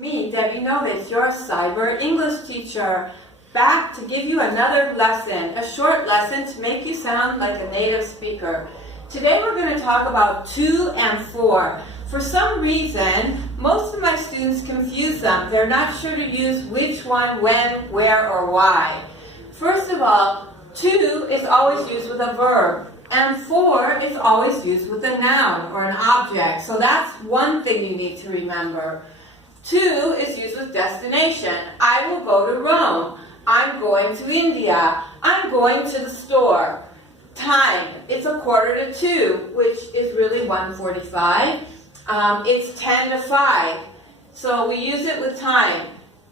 Me, Debbie Novitz, your cyber English teacher, back to give you another lesson, a short lesson to make you sound like a native speaker. Today we're going to talk about to and for. For some reason, most of my students confuse them. They're not sure to use which one, when, where, or why. First of all, to is always used with a verb, and for is always used with a noun or an object. So that's one thing you need to remember. To is used with destination. I will go to Rome. I'm going to India. I'm going to the store. Time, it's 1:45, which is really 1:45. It's 10 to 5. So we use it with time.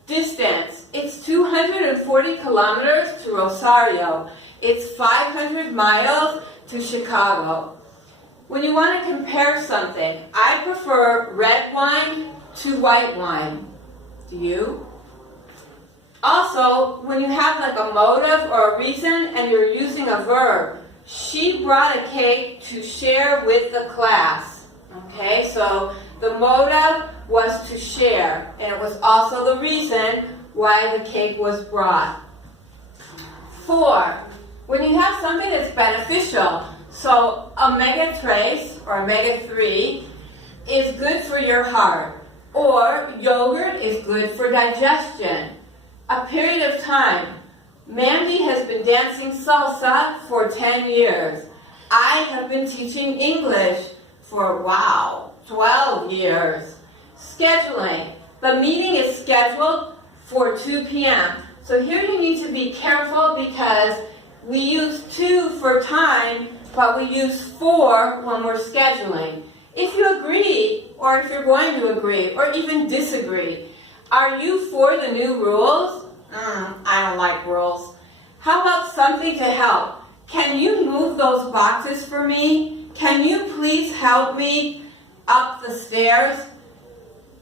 Distance, it's 240 kilometers to Rosario. It's 500 miles to Chicago. When you want to compare something, I prefer red wine to white wine. Do you? Also, when you have like a motive or a reason and you're using a verb, she brought a cake to share with the class. Okay, so the motive was to share, and it was also the reason why the cake was brought. For, when you have something that's beneficial, so omega-3 or omega-3 is good for your heart, or yogurt is good for digestion. A period of time. Mandy has been dancing salsa for 10 years. I have been teaching English for, 12 years. Scheduling. The meeting is scheduled for 2 p.m. So here you need to be careful because we use to for time, but we use for when we're scheduling. If you agree, or if you're going to agree, or even disagree, are you for the new rules? I don't like rules. How about something to help? Can you move those boxes for me? Can you please help me up the stairs?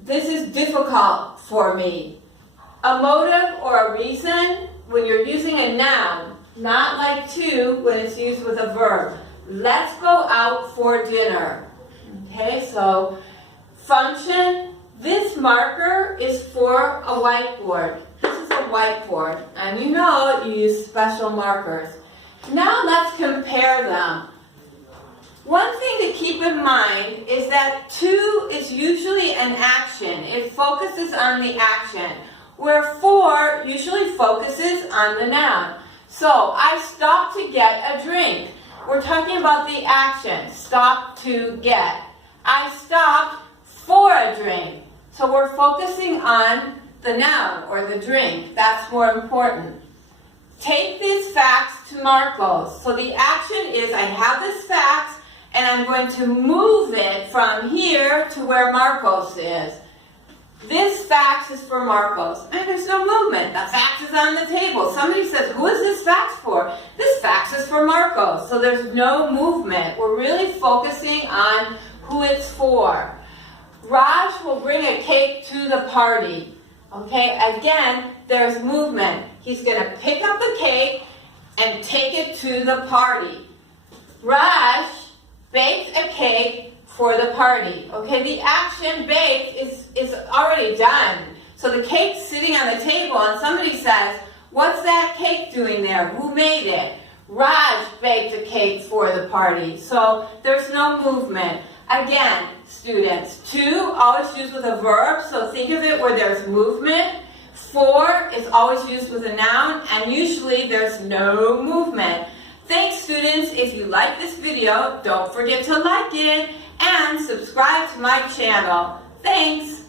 This is difficult for me. A motive or a reason when you're using a noun, not like to when it's used with a verb. Let's go out for dinner. Okay, so function. This marker is for a whiteboard. This is a whiteboard, and you know you use special markers. Now let's compare them. One thing to keep in mind is that to is usually an action. It focuses on the action, where for usually focuses on the noun. So, I stopped to get a drink. We're talking about the action, stop to get. I stopped for a drink. So we're focusing on the noun or the drink. That's more important. Take these facts to Marcos. So the action is I have this fact and I'm going to move it from here to where Marcos is. This fax is for Marcos. And there's no movement. The fax is on the table. Somebody says, who is this fax for? This fax is for Marcos. So there's no movement. We're really focusing on who it's for. Raj will bring a cake to the party. Okay, again, there's movement. He's going to pick up the cake and take it to the party. Raj baked a cake for the party. Okay, the action baked is already done. So the cake's sitting on the table and somebody says, what's that cake doing there? Who made it? Raj baked a cake for the party. So there's no movement. Again, students, to always used with a verb, so think of it where there's movement. For is always used with a noun, and usually there's no movement. Thanks, students. If you like this video, don't forget to like it and subscribe to my channel. Thanks.